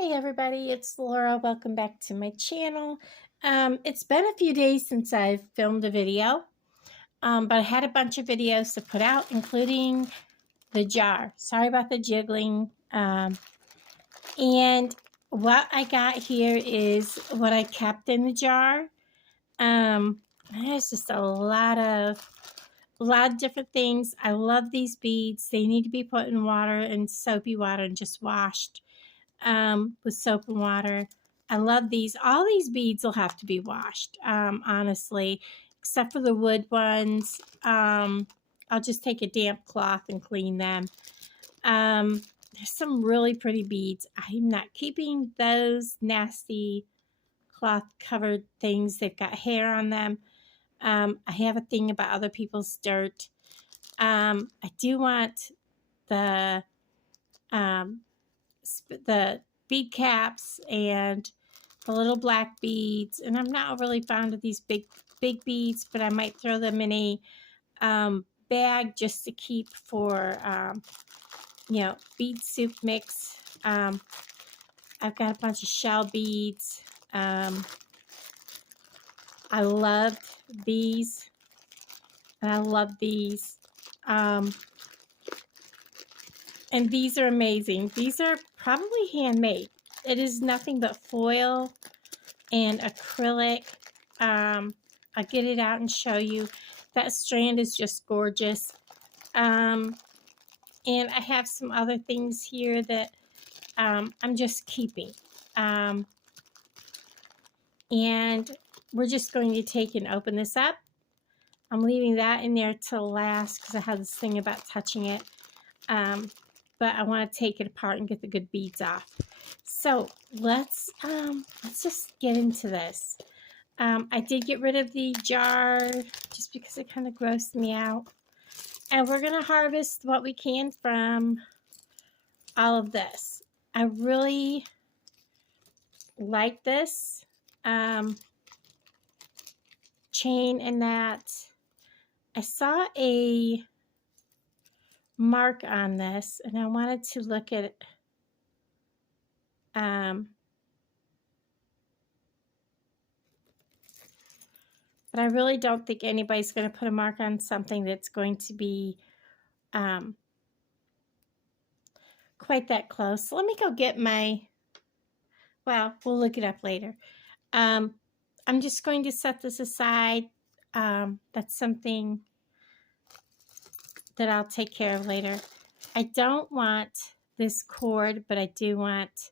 Hey everybody, it's Laura. Welcome back to my channel. It's been a few days since I've filmed a video, but I had a bunch of videos to put out, including the jar. Sorry about the jiggling. And what I got here is what I kept in the jar. There's just a lot of different things. I love these beads. They need to be put in water and soapy water and just washed with soap and water. I love these. All these beads will have to be washed, honestly, except for the wood ones. I'll just take a damp cloth and clean them. There's some really pretty beads. I'm not keeping those nasty cloth covered things. They've got hair on them. I have a thing about other people's dirt. I do want the bead caps and the little black beads, and I'm not really fond of these big beads, but I might throw them in a bag just to keep for bead soup mix. I've got a bunch of shell beads. I love these, and I love these. And these are amazing. These are probably handmade. It is nothing but foil and acrylic. I'll get it out and show you. That strand is just gorgeous. And I have some other things here that I'm just keeping. And we're just going to take and open this up. I'm leaving that in there till last because I have this thing about touching it. But I want to take it apart and get the good beads off. So let's just get into this. I did get rid of the jar just because it kind of grossed me out. And we're going to harvest what we can from all of this. I really like this chain in that I saw a mark on this, and I wanted to look at it. But I really don't think anybody's going to put a mark on something that's going to be quite that close. So let me go get my, well, we'll look it up later. I'm just going to set this aside. That's something that I'll take care of later. I don't want this cord, but I do want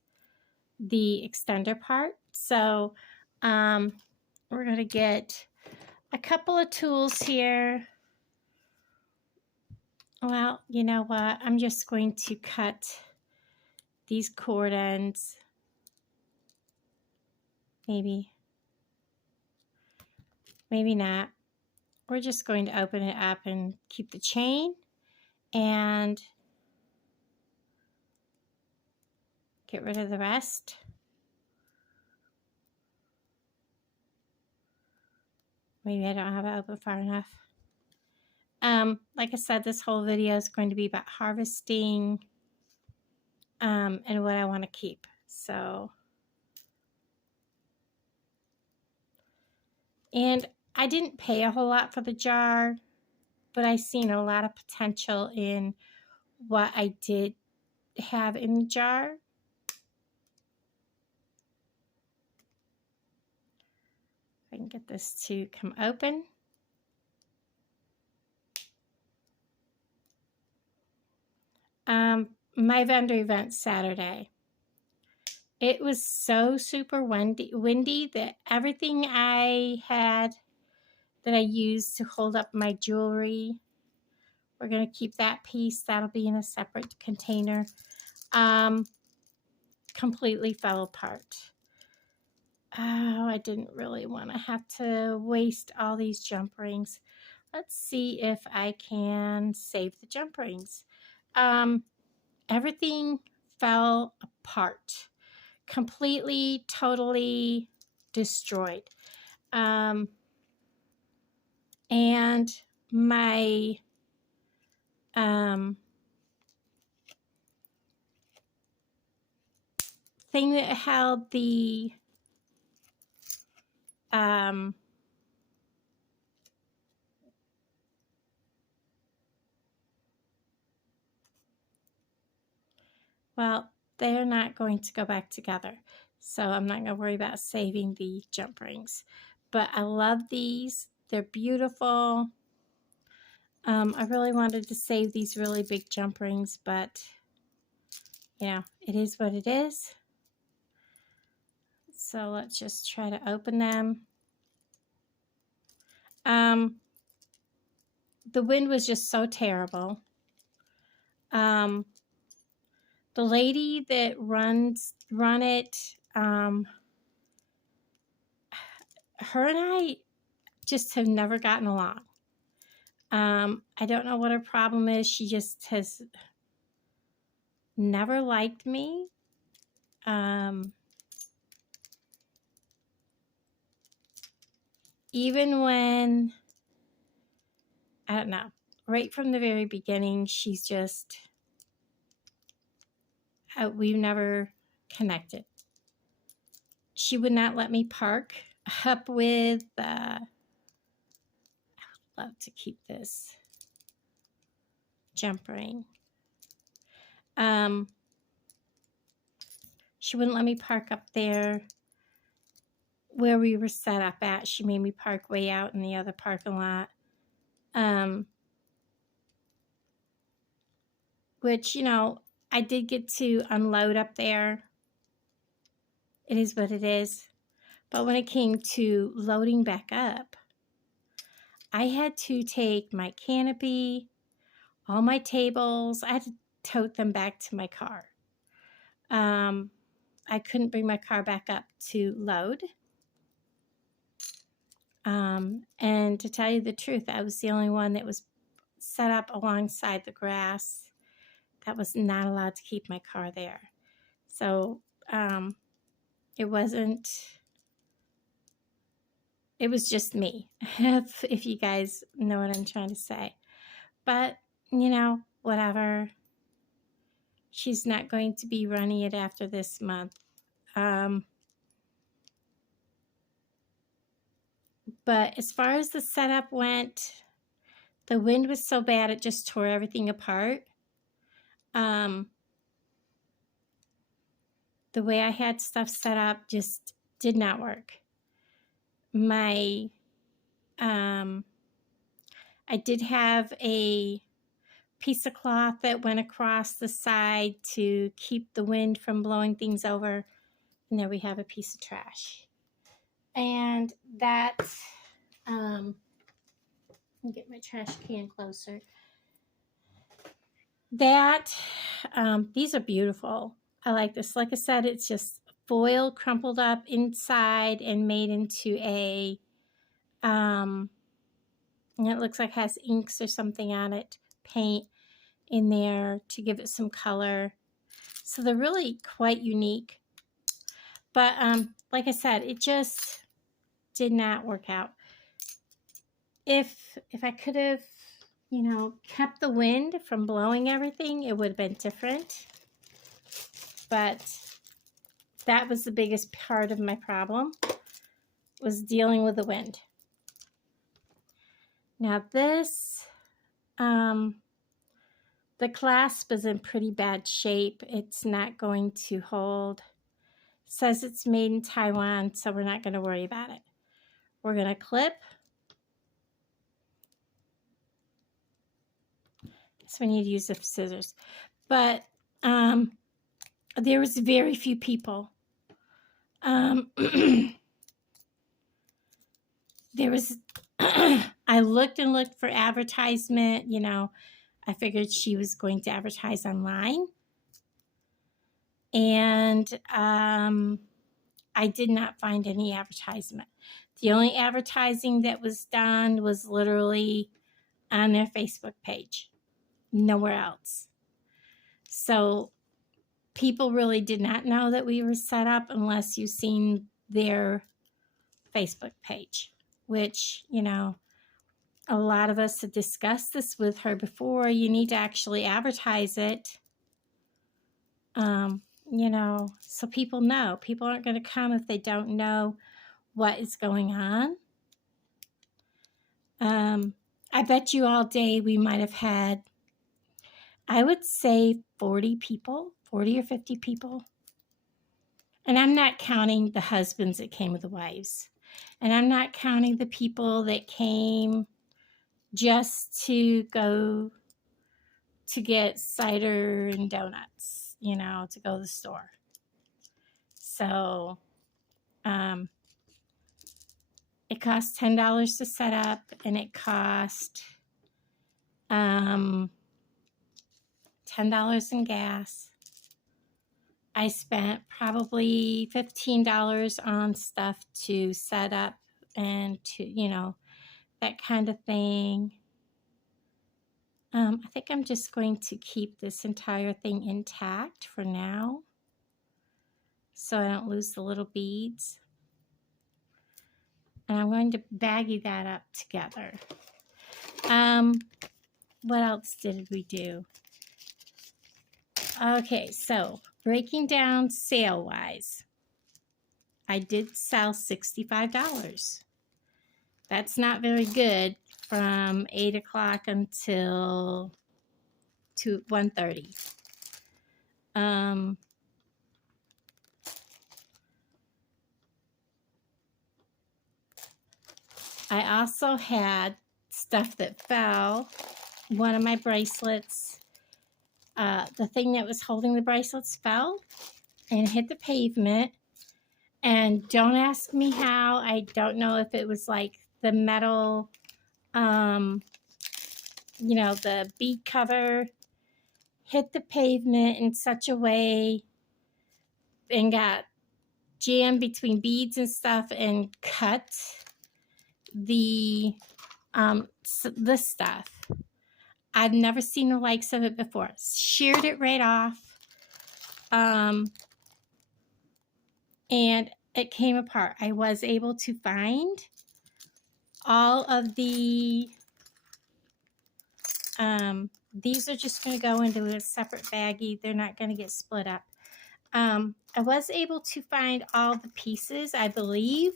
the extender part. So we're going to get a couple of tools here. Well, you know what? I'm just going to cut these cord ends. Maybe not. We're just going to open it up and keep the chain and get rid of the rest. Maybe I don't have it open far enough. Like I said, this whole video is going to be about harvesting and what I want to keep. So, and I didn't pay a whole lot for the jar, but I seen a lot of potential in what I did have in the jar. I can get this to come open. My vendor event Saturday. It was so super windy that everything I had that I used to hold up my jewelry, we're going to keep that piece. That'll be in a separate container. Completely fell apart. Oh, I didn't really want to have to waste all these jump rings. Let's see if I can save the jump rings. Everything fell apart. Completely, totally destroyed. And my thing that held the well, they're not going to go back together, so I'm not going to worry about saving the jump rings. But I love these. They're beautiful. I really wanted to save these really big jump rings, but it is what it is. So let's just try to open them. The wind was just so terrible. The lady that run it, her and I just have never gotten along. I don't know what her problem is. She just has never liked me. Even when, I don't know, right from the very beginning, she's just, we've never connected. She would not let me park up with, I would love to keep this jump ring. She wouldn't let me park up there where we were set up at. She made me park way out in the other parking lot. Which, I did get to unload up there. It is what it is. But when it came to loading back up, I had to take my canopy, all my tables. I had to tote them back to my car. I couldn't bring my car back up to load. And to tell you the truth, I was the only one that was set up alongside the grass that was not allowed to keep my car there. So it was just me, if you guys know what I'm trying to say. But, whatever. She's not going to be running it after this month. But as far as the setup went, the wind was so bad it just tore everything apart. The way I had stuff set up just did not work. I did have a piece of cloth that went across the side to keep the wind from blowing things over. And there we have a piece of trash. And that, let me get my trash can closer. That, these are beautiful. I like this. Like I said, it's just foil crumpled up inside and made into a, and it looks like it has inks or something on it, paint in there to give it some color. So they're really quite unique. But like I said, it just did not work out. If I could have, kept the wind from blowing everything, it would have been different. But that was the biggest part of my problem, was dealing with the wind. Now this, the clasp is in pretty bad shape. It's not going to hold. It says it's made in Taiwan, so we're not going to worry about it. We're going to clip. So we need to use the scissors. But there was very few people. There was, I looked and looked for advertisement, I figured she was going to advertise online. And I did not find any advertisement. The only advertising that was done was literally on their Facebook page. Nowhere else. So people really did not know that we were set up unless you've seen their Facebook page, which, a lot of us have discussed this with her before. You need to actually advertise it. you know, so people know. People aren't going to come if they don't know what is going on. I bet you all day we might have had, I would say 40 people, 40 or 50 people. And I'm not counting the husbands that came with the wives. And I'm not counting the people that came just to go to get cider and donuts, you know, to go to the store. So it cost $10 to set up, and it cost $10 in gas. I spent probably $15 on stuff to set up and to, you know, that kind of thing. I think I'm just going to keep this entire thing intact for now so I don't lose the little beads. And I'm going to baggy that up together. What else did we do? Okay, so breaking down sale-wise, I did sell $65. That's not very good from 8 o'clock until 1:30. I also had stuff that fell. One of my bracelets, the thing that was holding the bracelets fell and hit the pavement. And don't ask me how. I don't know if it was like the metal, you know, the bead cover hit the pavement in such a way and got jammed between beads and stuff and cut the this stuff. I've never seen the likes of it before. Sheared it right off. And it came apart. I was able to find all of the, these are just going to go into a separate baggie. They're not going to get split up. I was able to find all the pieces, I believe.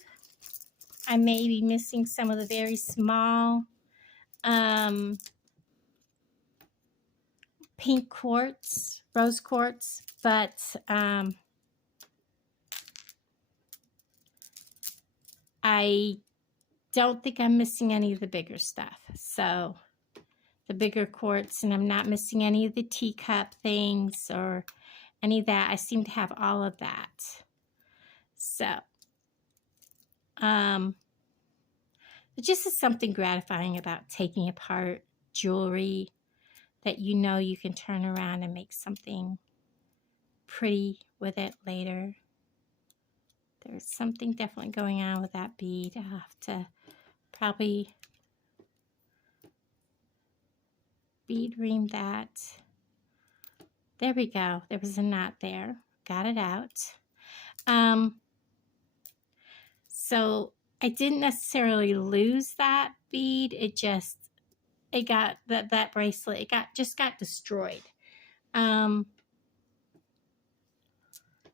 I may be missing some of the very small pink quartz, rose quartz, but I don't think I'm missing any of the bigger stuff. So the bigger quartz, and I'm not missing any of the teacup things or any of that. I seem to have all of that. So it just is something gratifying about taking apart jewelry that you know you can turn around and make something pretty with it later. There's something definitely going on with that bead. I'll have to probably bead ream that. There we go. There was a knot there. Got it out. So I didn't necessarily lose that bead. It got that bracelet. It just got destroyed.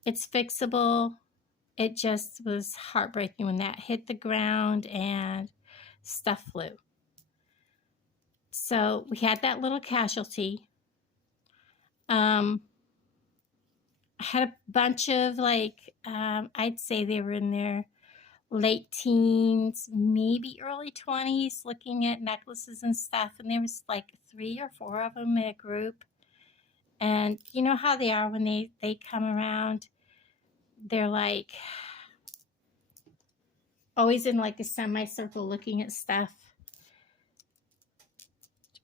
It's fixable. It just was heartbreaking when that hit the ground and stuff flew. So we had that little casualty. I had a bunch of I'd say they were in their late teens, maybe early 20s, looking at necklaces and stuff. And there was like 3 or 4 of them in a group. And you know how they are when they come around. They're like always in like a semicircle looking at stuff.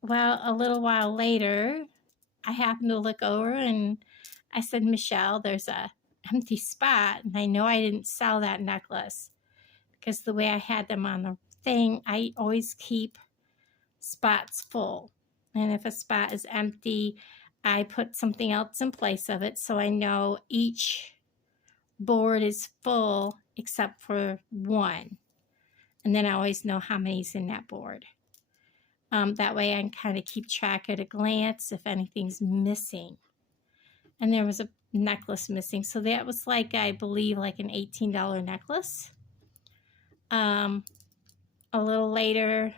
Well, a little while later, I happened to look over and I said, Michelle, there's a empty spot. And I know I didn't sell that necklace because the way I had them on the thing, I always keep spots full. And if a spot is empty, I put something else in place of it so I know each board is full except for one. And then I always know how many's in that board. That way I can kind of keep track at a glance if anything's missing. And there was necklace missing. So that was like, I believe, like an $18 necklace. A little later,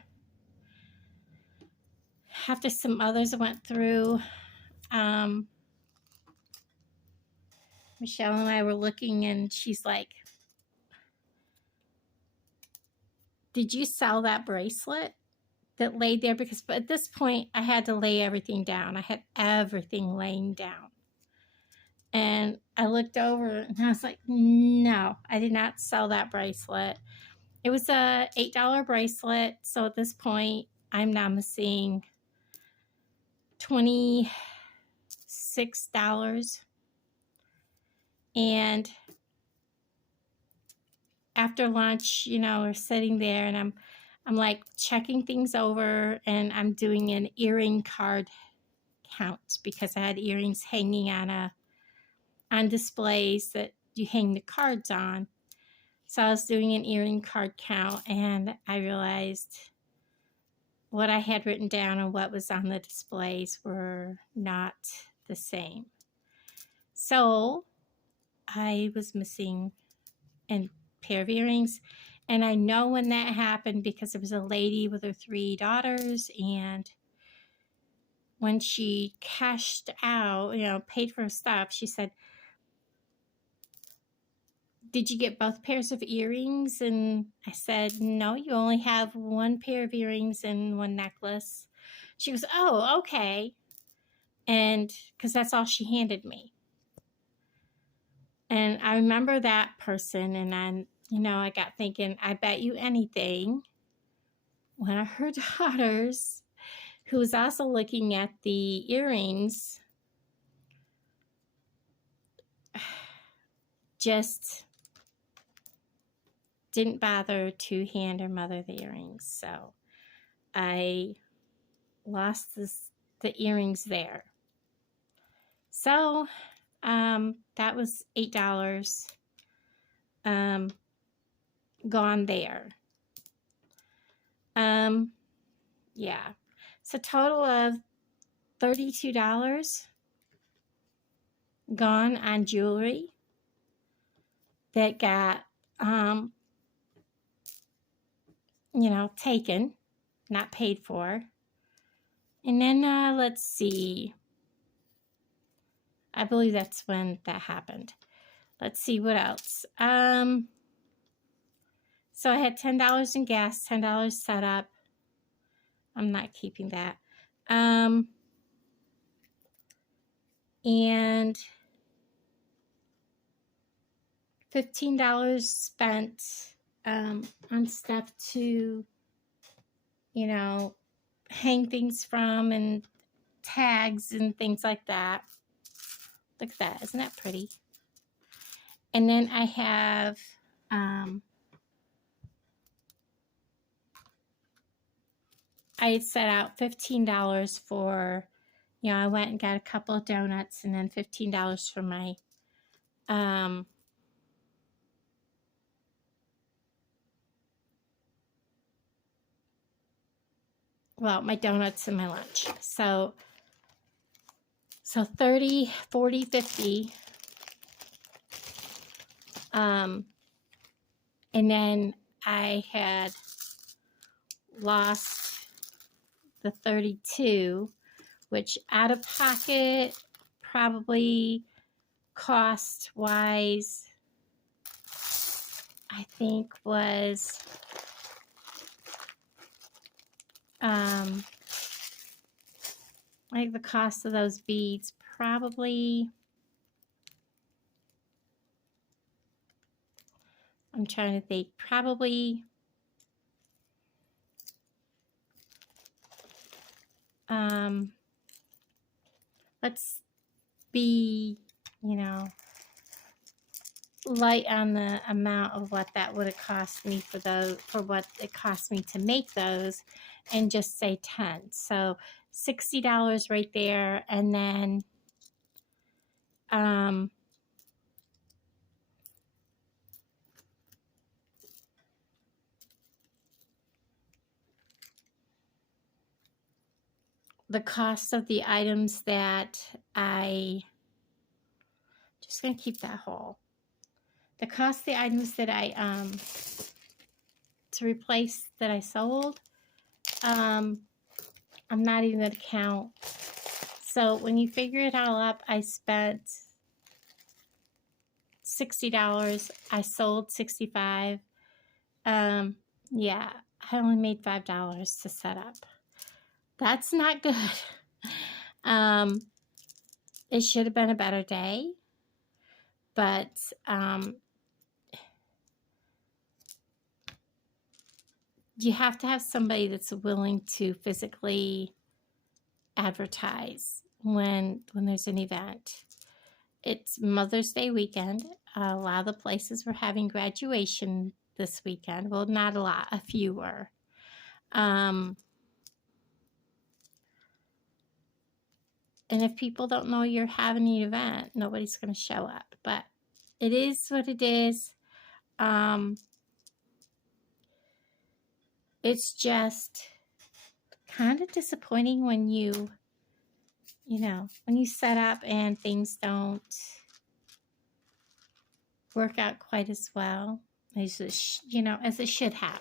after some others went through, Michelle and I were looking, and she's like, did you sell that bracelet that laid there? Because at this point, I had to lay everything down. I had everything laying down. And I looked over and I was like, no, I did not sell that bracelet. It was a $8 bracelet. So at this point, I'm now missing $26. And after lunch, you know, we're sitting there, and I'm like checking things over, and I'm doing an earring card count because I had earrings hanging on displays that you hang the cards on. So I was doing an earring card count, and I realized what I had written down and what was on the displays were not the same. So I was missing a pair of earrings, and I know when that happened because it was a lady with her 3 daughters, and when she cashed out, you know, paid for her stuff, she said, did you get both pairs of earrings? And I said, no, you only have 1 pair of earrings and 1 necklace. She goes, oh, okay. And because that's all she handed me. And I remember that person, and then, you know, I got thinking, I bet you anything, one of her daughters, who was also looking at the earrings, just didn't bother to hand her mother the earrings. So I lost the earrings there. So that was $8 gone there. Yeah. So total of $32 gone on jewelry that got, you know, taken, not paid for. And then let's see. I believe that's when that happened. Let's see what else. So I had $10 in gas, $10 setup. I'm not keeping that. And $15 spent on stuff to, you know, hang things from, and tags and things like that. Look at that. Isn't that pretty? And then I have I had set out $15 for, you know, I went and got a couple of donuts, and then $15 for my well, my donuts and my lunch. So 30, 40, 50. And then I had lost the 32, which out of pocket, probably cost wise, I think was like the cost of those beads, probably, I'm trying to think, probably let's be, you know, light on the amount of what that would have cost me for those, for what it cost me to make those, and just say 10. So $60 right there. And then the cost of the items that I Just going to keep that whole. The cost of the items that I, to replace that I sold, I'm not even going to count. So when you figure it all up, I spent $60. I sold $65. Yeah, I only made $5 to set up. That's not good. It should have been a better day, but you have to have somebody that's willing to physically advertise when there's an event. It's Mother's Day weekend. A lot of the places were having graduation this weekend. Well, not a lot, a few were. And if people don't know you're having an event, nobody's going to show up. But it is what it is. It's just kind of disappointing when you when you set up and things don't work out quite as well as as it should have.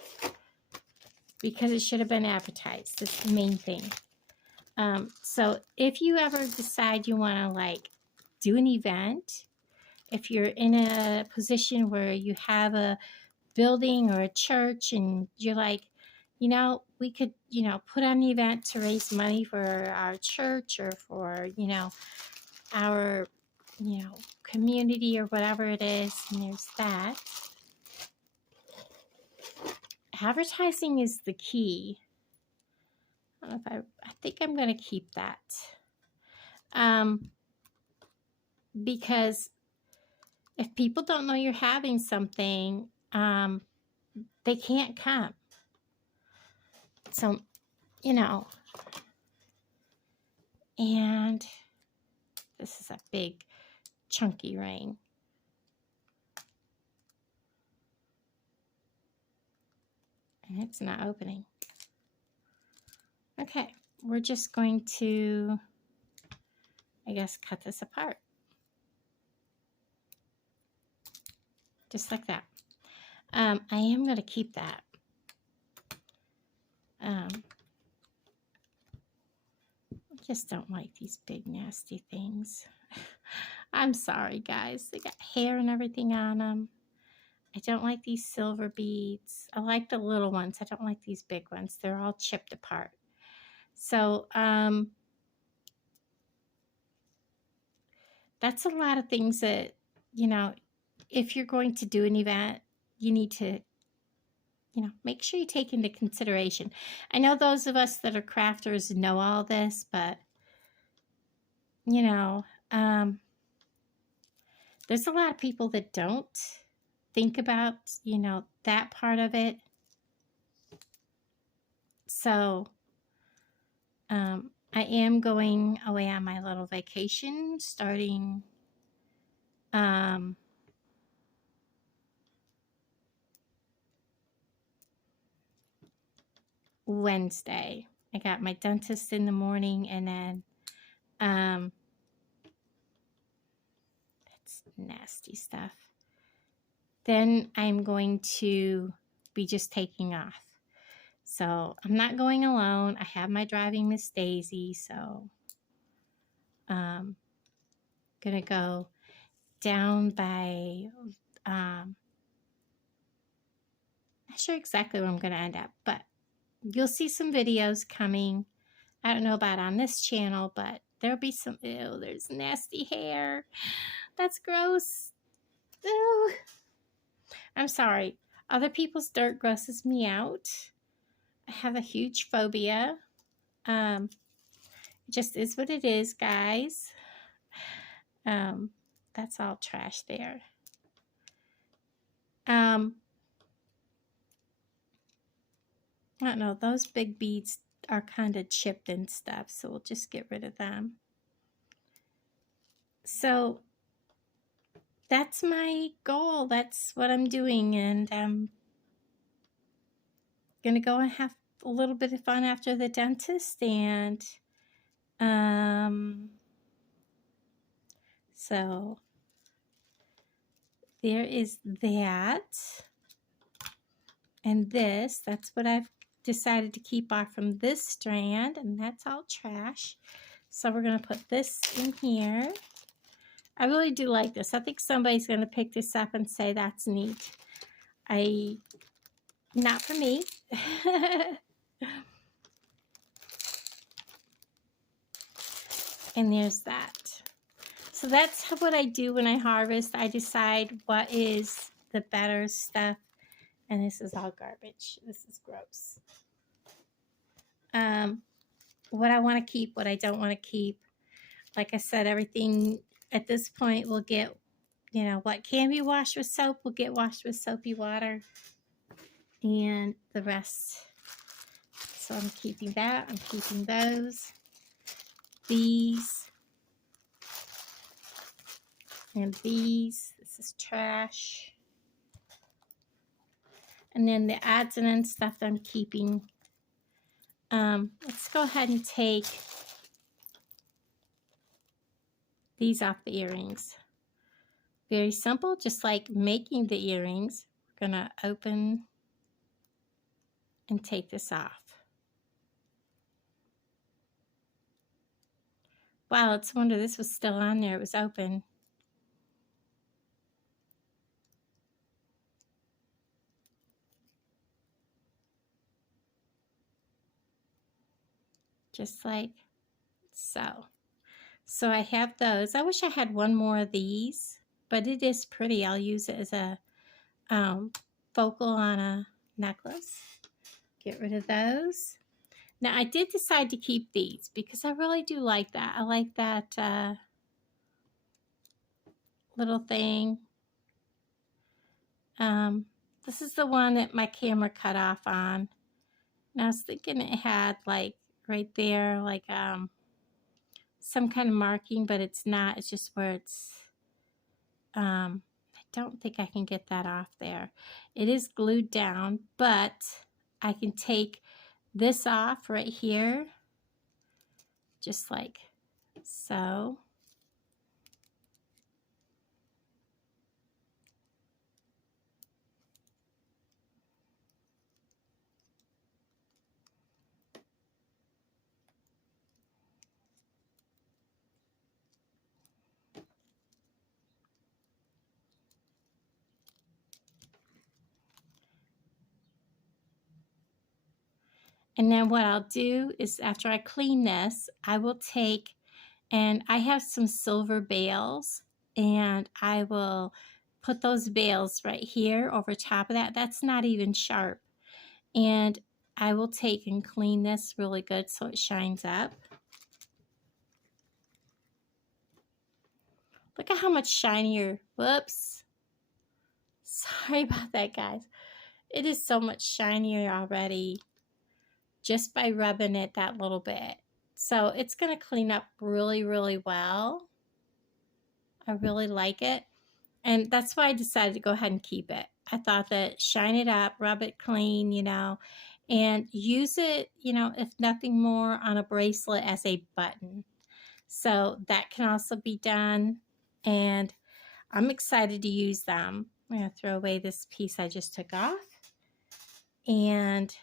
Because it should have been advertised. That's the main thing. So if you ever decide you want to like do an event, if you're in a position where you have a building or a church and you're like, we could, put on an event to raise money for our church or for, our, community or whatever it is, and there's that. Advertising is the key. I don't know if I think I'm going to keep that. Because if people don't know you're having something, they can't come. So, and this is a big chunky ring. And it's not opening. Okay, we're just going to, I guess, cut this apart. Just like that. I am going to keep that. I just don't like these big nasty things. I'm sorry, guys. They got hair and everything on them. I don't like these silver beads. I like the little ones. I don't like these big ones. They're all chipped apart. So, that's a lot of things that, if you're going to do an event, you need to, make sure you take into consideration. I know those of us that are crafters know all this, but, there's a lot of people that don't think about, that part of it. So, I am going away on my little vacation starting Wednesday. I got my dentist in the morning, and then that's nasty stuff. Then I'm going to be just taking off. So I'm not going alone. I have my driving Miss Daisy, so gonna go down by not sure exactly where I'm gonna end up, but you'll see some videos coming. I don't know about on this channel, but there'll be some. Ew, there's nasty hair. That's gross. Ew. I'm sorry. Other people's dirt grosses me out. I have a huge phobia. It just is what it is, guys. That's all trash there. I don't know. Those big beads are kind of chipped and stuff, so we'll just get rid of them. So that's my goal. That's what I'm doing, and I'm gonna go and have a little bit of fun after the dentist, and so there is that. And this, that's what I've decided to keep off from this strand, and that's all trash. So we're going to put this in here. I really do like this. I think somebody's going to pick this up and say that's neat. Not for me. And there's that. So that's what I do when I harvest. I decide what is the better stuff. And this is all garbage. This is gross. What I want to keep, what I don't want to keep. Like I said, everything at this point will get, you know, what can be washed with soap will get washed with soapy water. And the rest. So I'm keeping that. I'm keeping those. These. And these. This is trash. And then the odds and ends stuff that I'm keeping. Let's go ahead and take these off the earrings. Very simple, just like making the earrings. We're gonna open and take this off. Wow, it's a wonder this was still on there. It was open. Just like so. So I have those. I wish I had one more of these, but it is pretty. I'll use it as a focal on a necklace. Get rid of those. Now I did decide to keep these because I really do like that. I like that little thing. This is the one that my camera cut off on. And I was thinking it had like right there, like some kind of marking, but it's not. It's just where it's, I don't think I can get that off there. It is glued down, but I can take this off right here, just like so. And then what I'll do is after I clean this, I will take, and I have some silver bales, and I will put those bales right here over top of that. That's not even sharp. And I will take and clean this really good so it shines up. Look at how much shinier. Whoops. Sorry about that, guys. It is so much shinier already just by rubbing it that little bit. So it's going to clean up really, really well. I really like it. And that's why I decided to go ahead and keep it. I thought that shine it up, rub it clean, you know, and use it, you know, if nothing more on a bracelet as a button. So that can also be done. And I'm excited to use them. I'm going to throw away this piece I just took off. And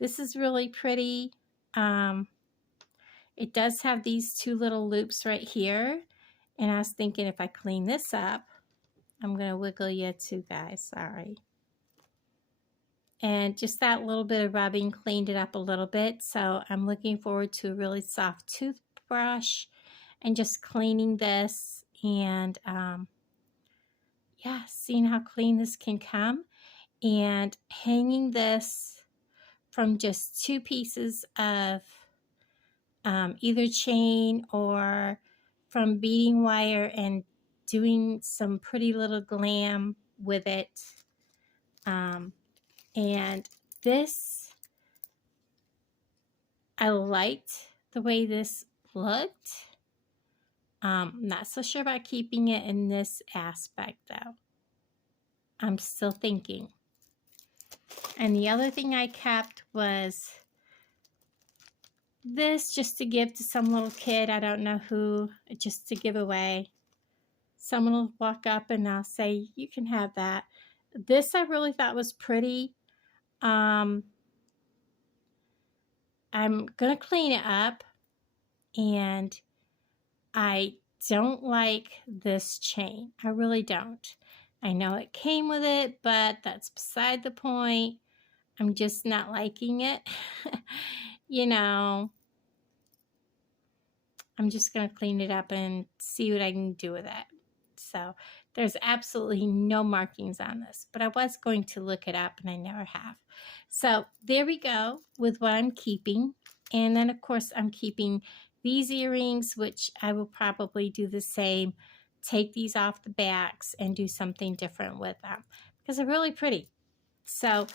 this is really pretty. It does have these two little loops right here. And I was thinking if I clean this up, I'm going to wiggle you too, guys. Sorry. And just that little bit of rubbing cleaned it up a little bit. So I'm looking forward to a really soft toothbrush and just cleaning this and yeah, seeing how clean this can come and hanging this from just two pieces of either chain or from beading wire and doing some pretty little glam with it. And this, I liked the way this looked. Not so sure about keeping it in this aspect though. I'm still thinking. And the other thing I kept was this, just to give to some little kid, I don't know who, just to give away. someone will walk up and I'll say, you can have that. This I really thought was pretty. I'm going to clean it up, and I don't like this chain. I really don't. I know it came with it, but that's beside the point. I'm just not liking it. You know, I'm just going to clean it up and see what I can do with it. So there's absolutely no markings on this, but I was going to look it up and I never have. So there we go with what I'm keeping. And then of course I'm keeping these earrings, which I will probably do the same. Take these off the backs and do something different with them because they're really pretty. So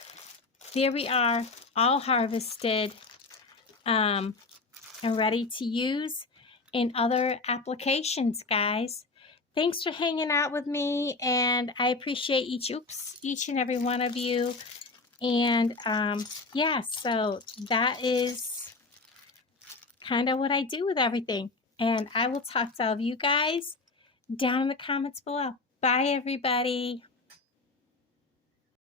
there we are, all harvested and ready to use in other applications, guys. Thanks for hanging out with me, and I appreciate each and every one of you. And yeah, so that is kind of what I do with everything. And I will talk to all of you guys down in the comments below. Bye, everybody.